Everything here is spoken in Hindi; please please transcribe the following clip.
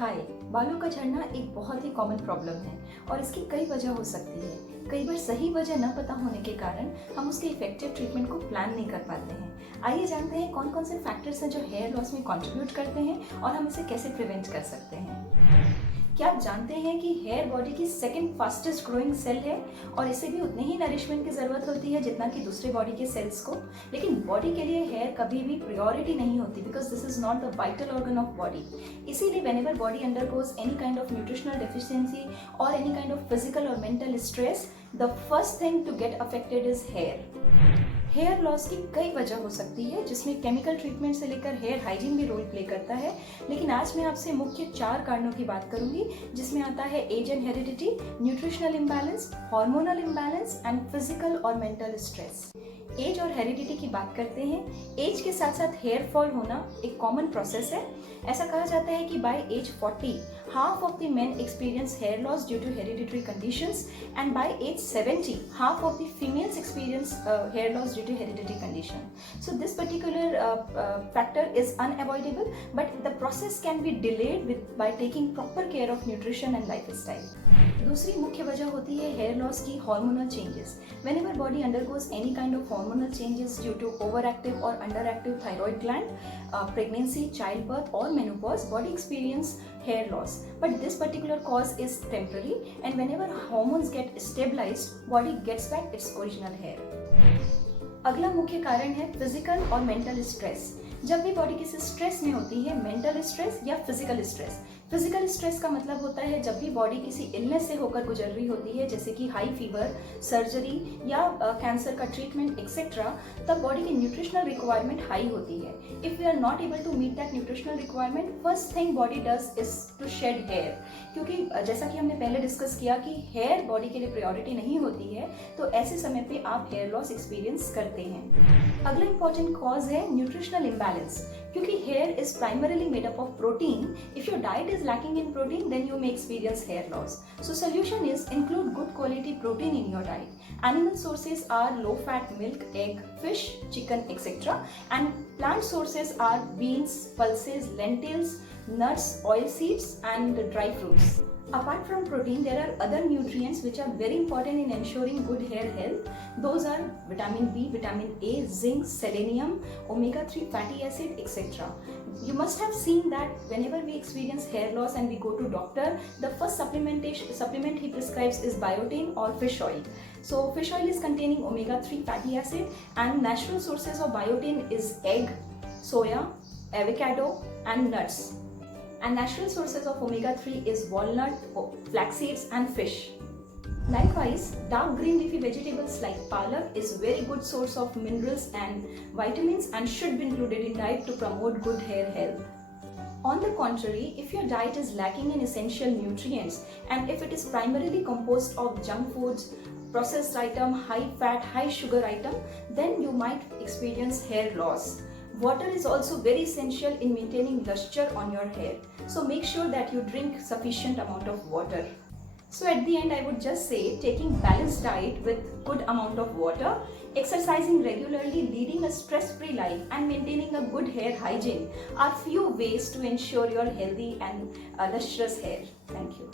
हाय। बालों का झड़ना एक बहुत ही कॉमन प्रॉब्लम है और इसकी कई वजह हो सकती है। कई बार सही वजह न पता होने के कारण हम उसके इफेक्टिव ट्रीटमेंट को प्लान नहीं कर पाते हैं। आइए जानते हैं कौन कौन से फैक्टर्स हैं जो हेयर लॉस में कंट्रीब्यूट करते हैं और हम इसे कैसे प्रिवेंट कर सकते हैं। क्या आप जानते हैं कि हेयर बॉडी की सेकंड फास्टेस्ट ग्रोइंग सेल है और इसे भी उतनी ही नरिशमेंट की जरूरत होती है जितना कि दूसरे बॉडी के सेल्स को। लेकिन बॉडी के लिए हेयर कभी भी प्रायोरिटी नहीं होती because this is not the vital organ of body. इसीलिए whenever body undergoes any kind of nutritional deficiency और एनी काइंड ऑफ फिजिकल और mental stress, the first thing to get affected is hair. Hair loss की कई वजह हो सकती है जिसमें केमिकल ट्रीटमेंट से लेकर हेयर हाइजीन भी रोल प्ले करता है। लेकिन आज मैं आपसे मुख्य 4 कारणों की बात करूंगी जिसमें आता है age and heredity, nutritional imbalance, hormonal imbalance and physical और मेंटल स्ट्रेस। एज और हेरिडिटी की बात करते हैं। एज के साथ साथ हेयर फॉल होना एक कॉमन प्रोसेस है। ऐसा कहा जाता है कि bye as 40 half of the men experience hair loss due to hereditary conditions and by age 70 half of the females experience hair loss due to hereditary condition. So this particular factor is unavoidable, but the process can be delayed by taking proper care of nutrition and lifestyle. दूसरी मुख्य वजह होती है हेयर लॉस की hormonal changes. Whenever body undergoes any kind of hormonal changes due to overactive or underactive thyroid gland, pregnancy, childbirth or menopause, body experience hair loss. But this particular cause is temporary and whenever hormones get stabilized, body gets back its original hair. अगला मुख्य कारण है फिजिकल और मेंटल स्ट्रेस। जब भी बॉडी किसी स्ट्रेस में होती है, मेंटल स्ट्रेस या फिजिकल स्ट्रेस। फिजिकल स्ट्रेस का मतलब होता है जब भी बॉडी किसी इलनेस से होकर गुजर रही होती है, जैसे कि हाई फीवर, सर्जरी या कैंसर का ट्रीटमेंट एक्सेट्रा, तब बॉडी की न्यूट्रिशनल रिक्वायरमेंट हाई होती है। If we are not able to meet that nutritional requirement, first thing body does is to shed hair. क्योंकि जैसा कि हमने पहले डिस्कस किया कि हेयर बॉडी के लिए प्रायोरिटी नहीं होती है, तो ऐसे समय पे आप हेयर लॉस एक्सपीरियंस करते हैं। अगला इंपॉर्टेंट कॉज है न्यूट्रिशनल इम्बैलेंस। क्योंकि here is primarily made up of protein, if your diet is lacking in protein, then you may experience hair loss. So solution is include good quality protein in your diet. Animal sources are low fat milk, egg, fish, chicken, etc. And plant sources are beans, pulses, lentils, nuts, oil seeds and dry fruits. Apart from protein, there are other nutrients which are very important in ensuring good hair health. Those are vitamin B, vitamin A, zinc, selenium, omega-3 fatty acid, etc. You must have seen that whenever we experience hair loss and we go to doctor, the first supplement he prescribes is biotin or fish oil. So fish oil is containing omega-3 fatty acid and natural sources of biotin is egg, soya, avocado and nuts. And natural sources of omega-3 is walnut, flax seeds and fish. Likewise, dark green leafy vegetables like palak is very good source of minerals and vitamins and should be included in diet to promote good hair health. On the contrary, if your diet is lacking in essential nutrients and if it is primarily composed of junk foods, processed item, high fat, high sugar item, then you might experience hair loss. Water is also very essential in maintaining luster on your hair. So make sure that you drink sufficient amount of water. So at the end I would just say taking balanced diet with good amount of water, exercising regularly, leading a stress-free life and maintaining a good hair hygiene are few ways to ensure your healthy and lustrous hair. Thank you.